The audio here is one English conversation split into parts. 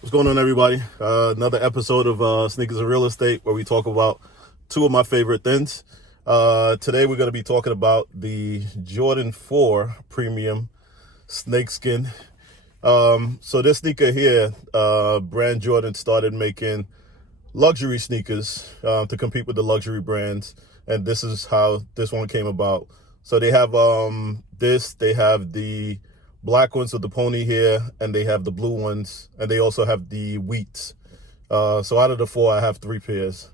What's going on, everybody? Another episode of Sneakers and Real Estate, where we talk about two of my favorite things. Today we're going to be talking about the Jordan 4 Premium Snakeskin. So this sneaker here, brand Jordan started making luxury sneakers to compete with the luxury brands, and this is how this one came about. So they have they have the black ones with the pony here, and they have the blue ones, and they also have the wheats. So out of the four, I have 3 pairs.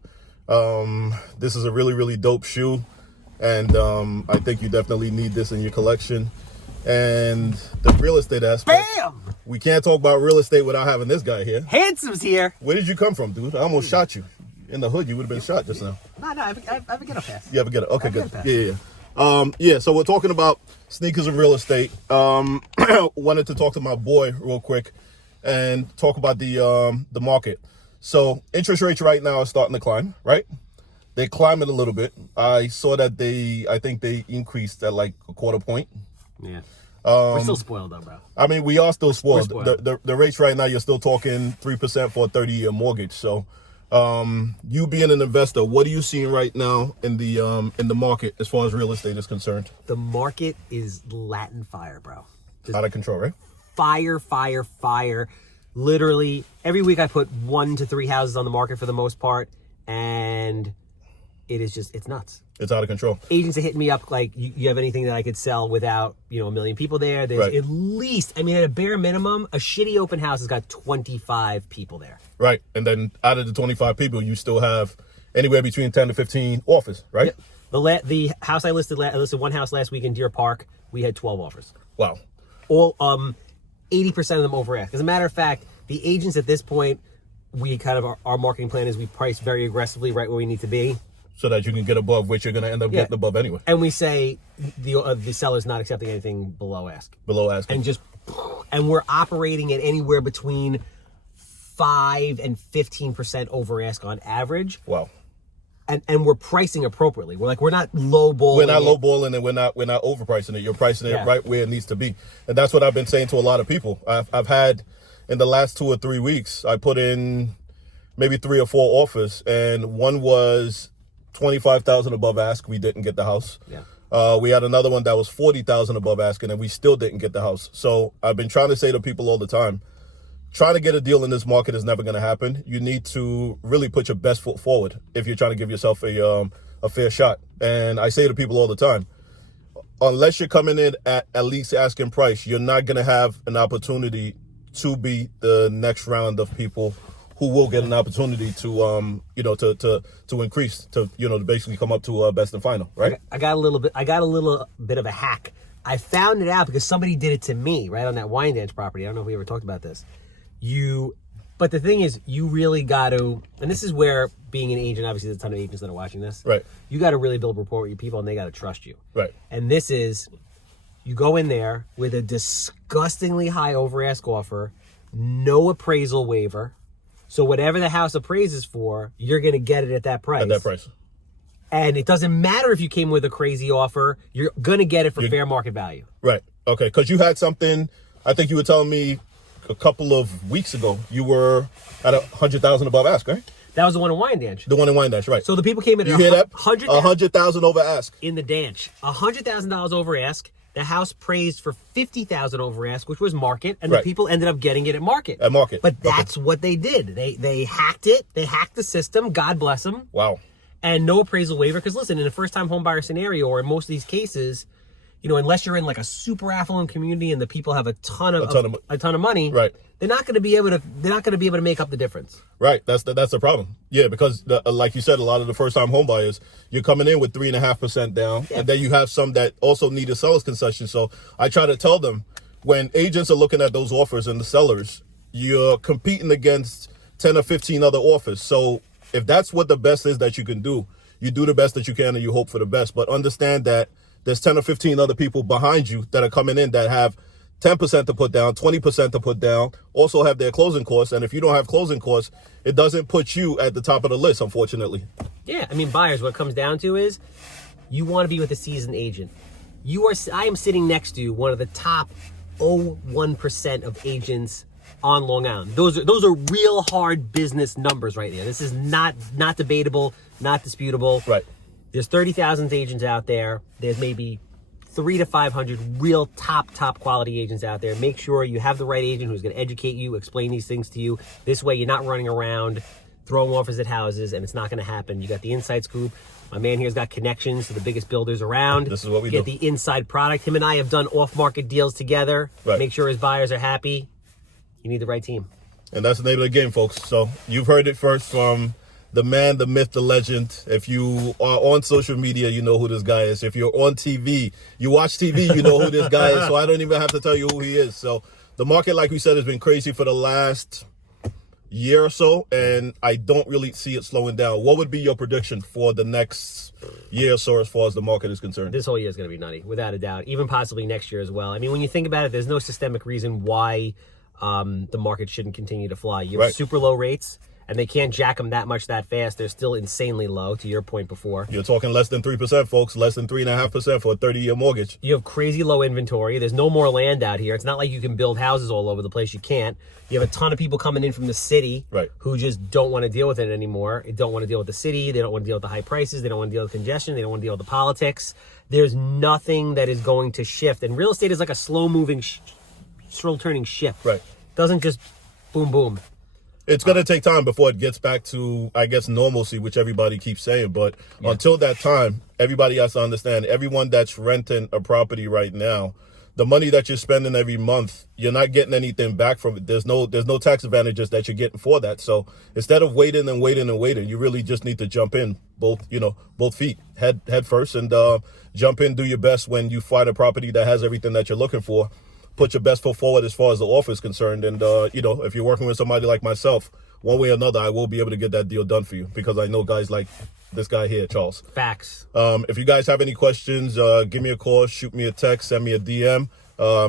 This is a really, really dope shoe, and I think you definitely need this in your collection. And the real estate aspect. Bam! We can't talk about real estate without having this guy here. Handsome's here. Where did you come from, dude? I almost shot you. In the hood, you would have been shot just now. No, I have a get-up pass. You have a get-up. Okay, good. Yeah. So we're talking about sneakers and real estate. Wanted to talk to my boy real quick and talk about the market. So interest rates right now are starting to climb, right? They're climbing a little bit. I saw that I think they increased at like a quarter point. Yeah. We're still spoiled though, bro. I mean, we are still spoiled. Spoiled. The rates right now, you're still talking 3% for a 30-year mortgage. So you being an investor, what are you seeing right now in the market as far as real estate is concerned? The market is Latin fire, bro. Just out of control, right? Fire. Literally, every week I put 1 to 3 houses on the market for the most part, and it's nuts. It's out of control. Agents are hitting me up like, you have anything that I could sell without, a million people there? There's right. At least, at a bare minimum, a shitty open house has got 25 people there. Right. And then out of the 25 people, you still have anywhere between 10 to 15 offers, right? Yeah. The house I listed one house last week in Deer Park. We had 12 offers. Wow. All 80% of them over ask. As a matter of fact, the agents at this point, we kind of our marketing plan is we price very aggressively right where we need to be, so that you can get above, which you're going to end up getting above anyway. And we say the seller's not accepting anything below ask. Below ask. And we're operating at anywhere between 5 and 15% over ask on average. Wow. And we're pricing appropriately. We're not lowballing. We're not lowballing, and we're not overpricing it. You're pricing it right where it needs to be. And that's what I've been saying to a lot of people. I've had in the last 2 or 3 weeks, I put in maybe 3 or 4 offers, and one was $25,000 above ask. We didn't get the house. Yeah. We had another one that was $40,000 above asking, and we still didn't get the house. So I've been trying to say to people all the time, trying to get a deal in this market is never going to happen. You need to really put your best foot forward if you're trying to give yourself a fair shot. And I say to people all the time, unless you're coming in at least asking price, you're not going to have an opportunity to be the next round of people who will get an opportunity to increase, to basically come up to best and final, right? I got a little bit of a hack. I found it out because somebody did it to me right on that Weinraub property. I don't know if we ever talked about this. But the thing is, you really got to, and this is where being an agent, obviously there's a ton of agents that are watching this. Right. You got to really build rapport with your people, and they got to trust you. Right. And this is, you go in there with a disgustingly high over ask offer, no appraisal waiver. So whatever the house appraises for, you're going to get it at that price. At that price. And it doesn't matter if you came with a crazy offer, you're going to get it for fair market value. Right. Okay. Because you had something, I think you were telling me a couple of weeks ago, you were at 100,000 above ask, right? That was the one in Weinraub. The one in Weinraub, right. So the people came in you at hear that? 100,000 over ask. In the Danch. $100,000 over ask. The house praised for $50,000 over ask, which was market, and the people ended up getting it at market. At market. But that's what they did. They hacked it. They hacked the system. God bless them. Wow. And no appraisal waiver. Because listen, in a first-time home buyer scenario, or in most of these cases, unless you're in like a super affluent community and the people have a ton of money, right? They're not going to be able to make up the difference. Right. That's the problem. Yeah, because like you said, a lot of the first-time home buyers, you're coming in with 3.5% down, and then you have some that also need a seller's concession. So I try to tell them, when agents are looking at those offers and the sellers, you're competing against 10 or 15 other offers. So if that's what the best is that you can do, you do the best that you can and you hope for the best. But understand that there's 10 or 15 other people behind you that are coming in that have 10% to put down, 20% to put down, also have their closing costs. And if you don't have closing costs, it doesn't put you at the top of the list, unfortunately. Yeah, buyers, what it comes down to is you want to be with a seasoned agent. I am sitting next to one of the top 0.1% of agents on Long Island. Those are real hard business numbers right there. This is not debatable, not disputable. Right. There's 30,000 agents out there. There's maybe 300 to 500 real top quality agents out there. Make sure you have the right agent who's going to educate you, explain these things to you. This way you're not running around throwing offers at houses, and it's not going to happen. You got the inside scoop. My man here's got connections to the biggest builders around. This is what we get do. The inside product. Him and I have done off-market deals together. Right. Make sure his buyers are happy. You need the right team. And that's the name of the game, folks. So you've heard it first from the man, the myth, the legend. If you are on social media, you know who this guy is. If you're on TV, you watch TV, you know who this guy is. So I don't even have to tell you who he is. So the market, like we said, has been crazy for the last year or so, and I don't really see it slowing down. What would be your prediction for the next year or so as far as the market is concerned? This whole year is going to be nutty, without a doubt. Even possibly next year as well. I mean, when you think about it, there's no systemic reason why the market shouldn't continue to fly. You have super low rates, and they can't jack them that much that fast. They're still insanely low, to your point before. You're talking less than 3%, folks. Less than 3.5% for a 30-year mortgage. You have crazy low inventory. There's no more land out here. It's not like you can build houses all over the place. You can't. You have a ton of people coming in from the city who just don't want to deal with it anymore. They don't want to deal with the city. They don't want to deal with the high prices. They don't want to deal with congestion. They don't want to deal with the politics. There's nothing that is going to shift. And real estate is like a slow-moving, slow-turning ship. Right. It doesn't just boom, boom. It's going to take time before it gets back to, I guess, normalcy, which everybody keeps saying. But until that time, everybody has to understand, everyone that's renting a property right now, the money that you're spending every month, you're not getting anything back from it. There's no tax advantages that you're getting for that. So instead of waiting, you really just need to jump in, both feet, head first, and jump in, do your best when you find a property that has everything that you're looking for. Put your best foot forward as far as the offer is concerned. And, if you're working with somebody like myself, one way or another, I will be able to get that deal done for you, because I know guys like this guy here, Charles. Facts. If you guys have any questions, give me a call, shoot me a text, send me a DM.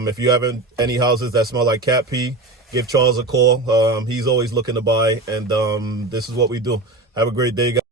If you have any houses that smell like cat pee, give Charles a call. He's always looking to buy, and this is what we do. Have a great day, guys.